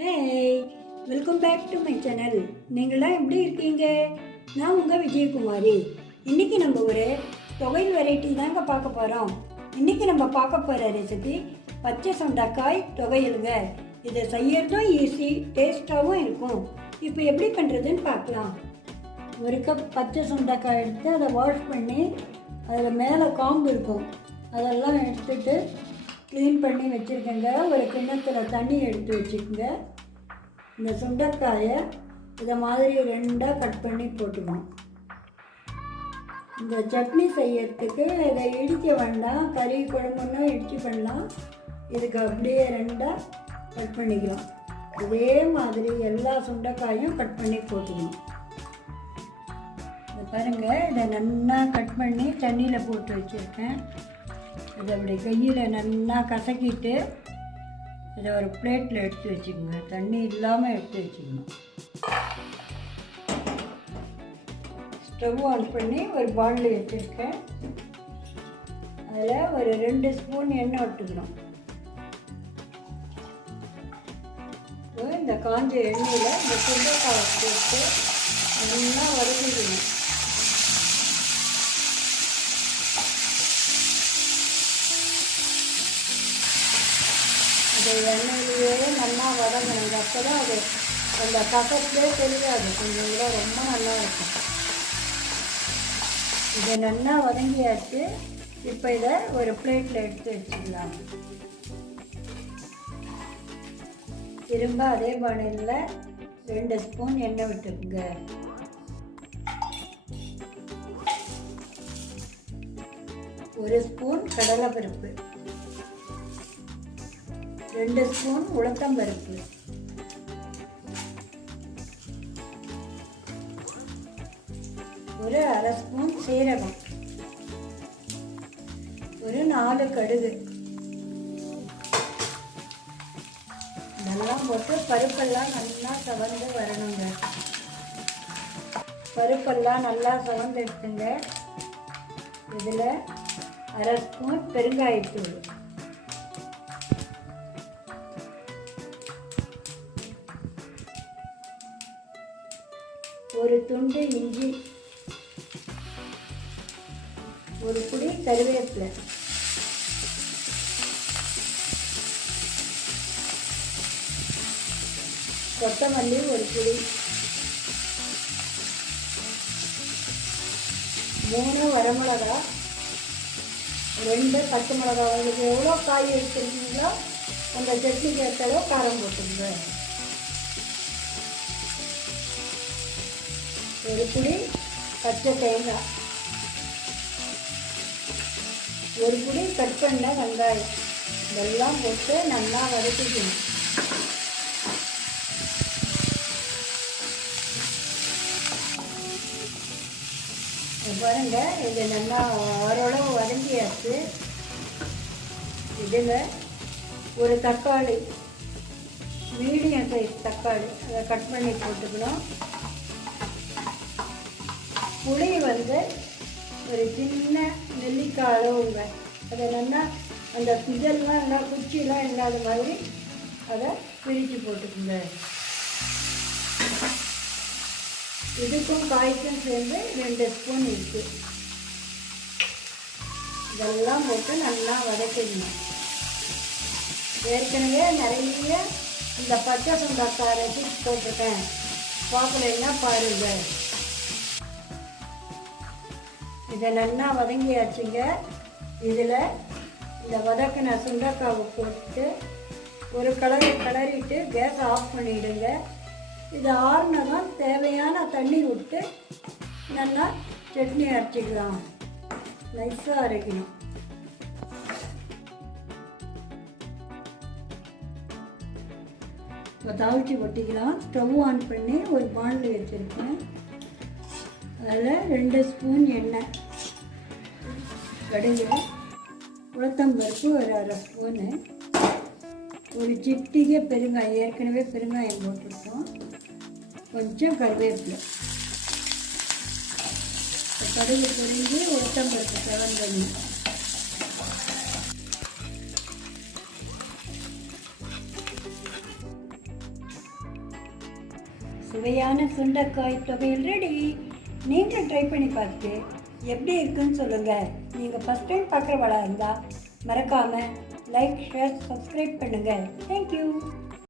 Hey, welcome back to my channel. நீங்களாம் எப்படி இருக்கீங்க? நான் உங்கள் விஜயகுமாரி. இன்றைக்கி நம்ம ஒரு தொகையில் வெரைட்டி தாங்க பார்க்க போகிறோம். இன்றைக்கி நம்ம பார்க்க போகிற ரெசிபி பச்சை சுண்டைக்காய் தொகையலுங்க. இதை செய்யறதும் ஈஸி, டேஸ்ட்டாகவும் இருக்கும். இப்போ எப்படி பண்ணுறதுன்னு பார்க்கலாம். ஒரு கப் பச்சை சுண்டைக்காய் எடுத்து அதை வாஷ் பண்ணி அதில் மேலே காம்பு இருக்கும், அதெல்லாம் எடுத்துட்டு க்ளீன் பண்ணி வச்சுருக்கேங்க. ஒரு கிண்ணத்தில் தண்ணி எடுத்து வச்சுக்கோங்க. இந்த சுண்டைக்காயை இதை மாதிரி ரெண்டாக கட் பண்ணி போட்டுக்கணும். இந்த சட்னி செய்யறதுக்கு இதை இடிக்க வேண்டாம், கறி குழம்புன்னா இடித்து பண்ணலாம். இதுக்கு அப்படியே ரெண்டாக கட் பண்ணிக்கலாம். இதே மாதிரி எல்லா சுண்டைக்காயும் கட் பண்ணி போட்டுக்கணும். இதை பாருங்கள், இதை நல்லா கட் பண்ணி தண்ணியில் போட்டு வச்சுருக்கேன். இதை அப்படி கையில் நல்லா கசக்கிட்டு இதை ஒரு பிளேட்டில் எடுத்து வச்சுக்கோங்க. தண்ணி இல்லாமல் எடுத்து வச்சுக்கணும். ஸ்டவ் ஆன் பண்ணி ஒரு பாண்டில் வச்சுருக்கேன். அதில் ஒரு 2 ஸ்பூன் எண்ணெய் விட்டுக்கணும். இந்த காஞ்ச எண்ணெயில் இந்த சுண்டைக்காயை போட்டு நல்லா வதக்கிக்கணும். அது எண்ணெயிலேயே நல்லா வதங்கணும். அப்போ தான் அது அந்த கசப்பே தெரியாது, கொஞ்சம் கூட ரொம்ப நல்லா இருக்கும். இதை நல்லா வதங்கியாச்சு. இப்போ இதை ஒரு பிளேட்டில் எடுத்து வச்சுக்கலாம். திரும்ப அதே பானையில் 2 ஸ்பூன் எண்ணெய் விட்டுக்குங்க. ஒரு ஸ்பூன் கடலைப்பருப்பு, 2 ஸ்பூன் உளுத்தம்பருப்பு, ஒரு 1/2 ஸ்பூன் சீரகம், ஒரு 4 கடுகு. இதெல்லாம் போட்டு பருப்பெல்லாம் நல்லா சவந்து வரணுங்க. பருப்பெல்லாம் நல்லா சவந்து எடுத்துங்க. இதில் 1/2 ஸ்பூன் பெருங்காயத்தூள், ஒரு துண்டு இஞ்சி, ஒரு புடி கருவேப்பிலை, கொத்தமல்லி ஒரு புடி, 3 வரமிளகா, 2 பச்சை மிளகா. உங்களுக்கு எவ்வளோ காய் எடுத்துருக்கீங்களோ அந்த சட்னிக்கு ஏற்றளவு காரம் போட்டுங்க. ஒரு புடி பச்சை தேங்காய், ஒரு புடி கட் பண்ண வெங்காயம். இதெல்லாம் போட்டு நல்லா வதக்கிக்கணும். பாருங்க, இது நல்லா ஓரளவு வதங்கியாச்சு. இதில் ஒரு தக்காளி, மீடியம் சைஸ் தக்காளி, அதை கட் பண்ணி போட்டுக்கணும். புளி ஒரு சின்ன நெல்லிக்காய் அளவுங்க. அதை நல்லா அந்த பிஜல்லாம் நல்லா குச்சிலாம் இல்லாத மாதிரி அதை பிரித்து போட்டுக்குங்க. இதுக்கும் காய்க்கும் சேர்ந்து 2 ஸ்பூன் இருக்குது. இதெல்லாம் போட்டு நல்லா வதக்கிடணும். ஏற்கனவே நிறைய இந்த பச்சை சுண்டைக்காய் ரெசிபி போட்டிருக்கேன், பார்க்கலைன்னா பாருங்கள். இதை நல்லா வதங்கியாச்சுங்க. இதில் இந்த வதக்கின சுண்டைக்காவை போட்டு ஒரு கிளறிட்டு கேஸை ஆஃப் பண்ணிவிடுங்க. இது ஆறுனதான் தேவையான தண்ணி விட்டு நல்லா சட்னி அரைச்சிக்கலாம். நைஸாக அரைக்கணும். இப்போ தாளித்து கொட்டிக்கலாம். ஸ்டவ் ஆன் பண்ணி ஒரு பாண்டில் வச்சுருக்கேன். அதில் 2 ஸ்பூன் எண்ணெய், கடுகு, உளுத்தம்பருப்பு ஒரு 1/2 ஸ்பூனு, ஒரு சிட்டிகை பெருங்காயம், ஏற்கனவே பெருங்காயம் போட்டிருக்கோம், கொஞ்சம் கருவேப்பிலை. கடுகு பொரிஞ்சு உளுத்தம்பருப்பு செவந்தணும். சுவையான சுண்டைக்காய் துவையல் ரெடி. நீங்களும் ட்ரை பண்ணி பார்த்துட்டு எப்படி இருக்குன்னு சொல்லுங்கள். நீங்கள் ஃபஸ்ட் டைம் பார்க்குறவளா இருந்தால் மறக்காமல் லைக், ஷேர், சப்ஸ்கிரைப் பண்ணுங்கள். தேங்க்யூ.